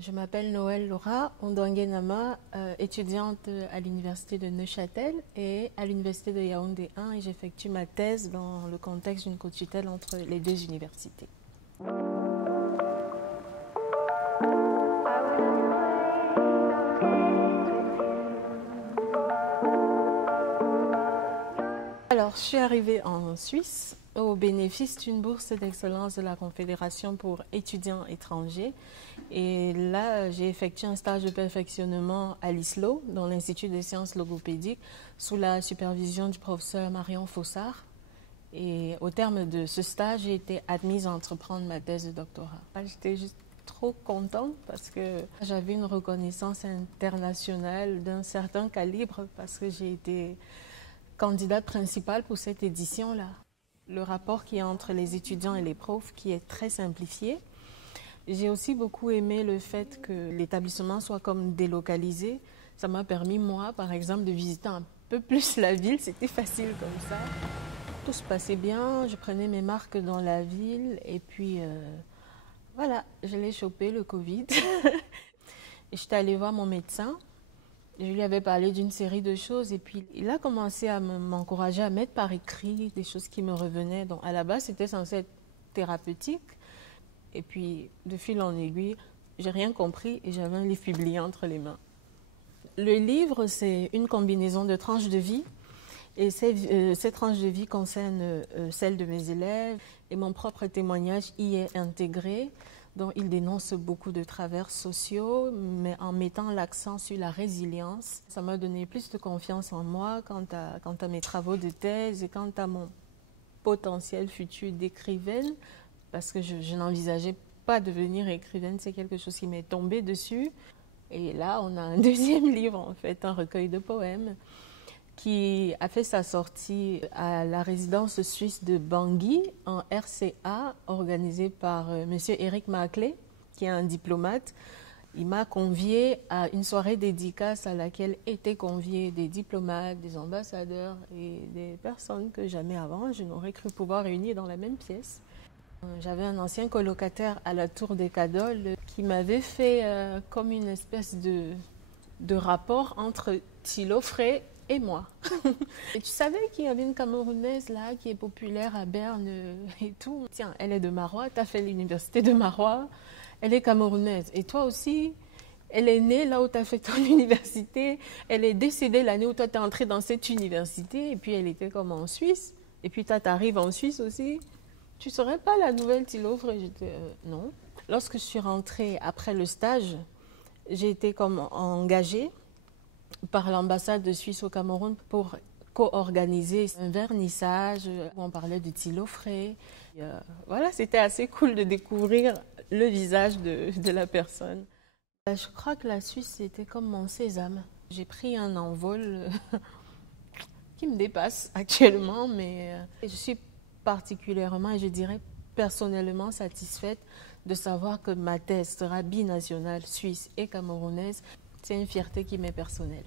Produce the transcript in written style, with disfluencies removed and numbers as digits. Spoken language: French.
Je m'appelle Noël Laura Ondwanguenama, étudiante à l'université de Neuchâtel et à l'université de Yaoundé 1 et j'effectue ma thèse dans le contexte d'une co-tutelle entre les deux universités. Alors, je suis arrivée en Suisse au bénéfice d'une bourse d'excellence de la Confédération pour étudiants étrangers. Et là, j'ai effectué un stage de perfectionnement à l'ISLO, dans l'Institut des sciences logopédiques, sous la supervision du professeur Marion Fossard. Et au terme de ce stage, j'ai été admise à entreprendre ma thèse de doctorat. J'étais juste trop contente parce que j'avais une reconnaissance internationale d'un certain calibre parce que j'ai été candidate principale pour cette édition-là. Le rapport qui est entre les étudiants et les profs qui est très simplifié. J'ai aussi beaucoup aimé le fait que l'établissement soit comme délocalisé. Ça m'a permis, moi, par exemple, de visiter un peu plus la ville. C'était facile comme ça. Tout se passait bien. Je prenais mes marques dans la ville. Et puis, voilà, je l'ai chopé, le Covid. J'étais allée voir mon médecin. Je lui avais parlé d'une série de choses et puis il a commencé à m'encourager à mettre par écrit des choses qui me revenaient. Donc à la base, c'était censé être thérapeutique. Et puis, de fil en aiguille, j'ai rien compris et j'avais un livre publié entre les mains. Le livre, c'est une combinaison de tranches de vie. Et ces tranches de vie concernent celles de mes élèves et mon propre témoignage y est intégré. Donc, il dénonce beaucoup de travers sociaux, mais en mettant l'accent sur la résilience. Ça m'a donné plus de confiance en moi quant à mes travaux de thèse et quant à mon potentiel futur d'écrivaine, parce que je n'envisageais pas devenir écrivaine, c'est quelque chose qui m'est tombé dessus. Et là, on a un deuxième livre, en fait, un recueil de poèmes, qui a fait sa sortie à la résidence suisse de Bangui, en RCA, organisée par M. Eric Maclay, qui est un diplomate. Il m'a conviée à une soirée dédicace à laquelle étaient conviés des diplomates, des ambassadeurs et des personnes que jamais avant je n'aurais cru pouvoir réunir dans la même pièce. J'avais un ancien colocataire à la Tour des Cadoles qui m'avait fait comme une espèce de rapport entre Thilo Frey et moi. Et tu savais qu'il y avait une Camerounaise là qui est populaire à Berne et tout. Tiens, elle est de Marois, tu as fait l'université de Marois, elle est camerounaise. Et toi aussi, elle est née là où tu as fait ton université, elle est décédée l'année où toi tu es entré dans cette université et puis elle était comme en Suisse. Et puis toi tu arrives en Suisse aussi. Tu ne serais pas la nouvelle Thilo Frey? J'étais non. Lorsque je suis rentrée après le stage, j'ai été comme engagée par l'ambassade de Suisse au Cameroun pour co-organiser un vernissage où on parlait de Thilo Frey. Voilà, c'était assez cool de découvrir le visage de la personne. Je crois que la Suisse, c'était comme mon sésame. J'ai pris un envol qui me dépasse actuellement, mais je suis particulièrement, et je dirais personnellement satisfaite de savoir que ma thèse sera binationale, suisse et camerounaise. C'est une fierté qui m'est personnelle.